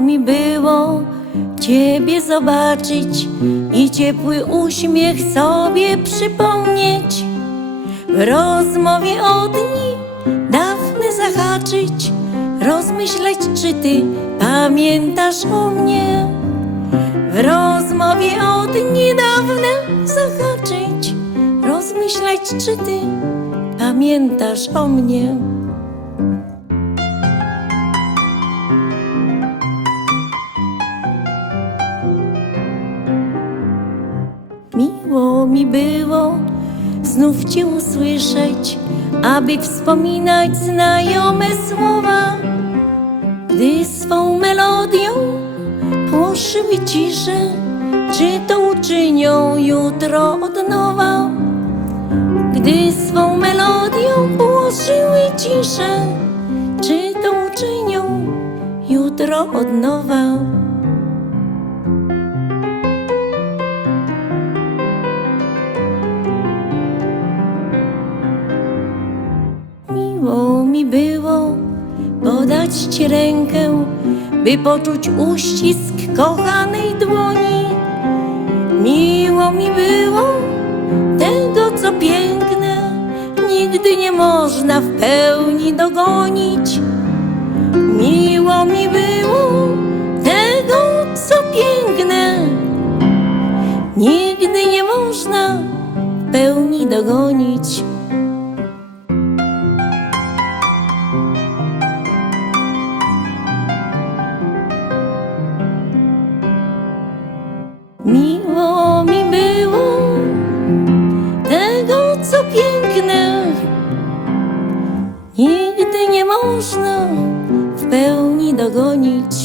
mi było Ciebie zobaczyć i ciepły uśmiech sobie przypomnieć. W rozmowie o dni dawne zahaczyć, rozmyśleć, czy Ty pamiętasz o mnie. W rozmowie o dni dawne zahaczyć, rozmyśleć, czy Ty pamiętasz o mnie. Mi było znów Cię usłyszeć, aby wspominać znajome słowa, gdy swą melodią płoszyły ciszę, czy to uczynią jutro od nowa. Gdy swą melodią płoszyły ciszę, czy to uczynią jutro od nowa. Mi było podać Ci rękę, by poczuć uścisk kochanej dłoni. Miło mi było tego, co piękne, nigdy nie można w pełni dogonić. Miło mi było tego, co piękne, nigdy nie można w pełni dogonić. Miło mi było tego, co piękne, nigdy nie można w pełni dogonić.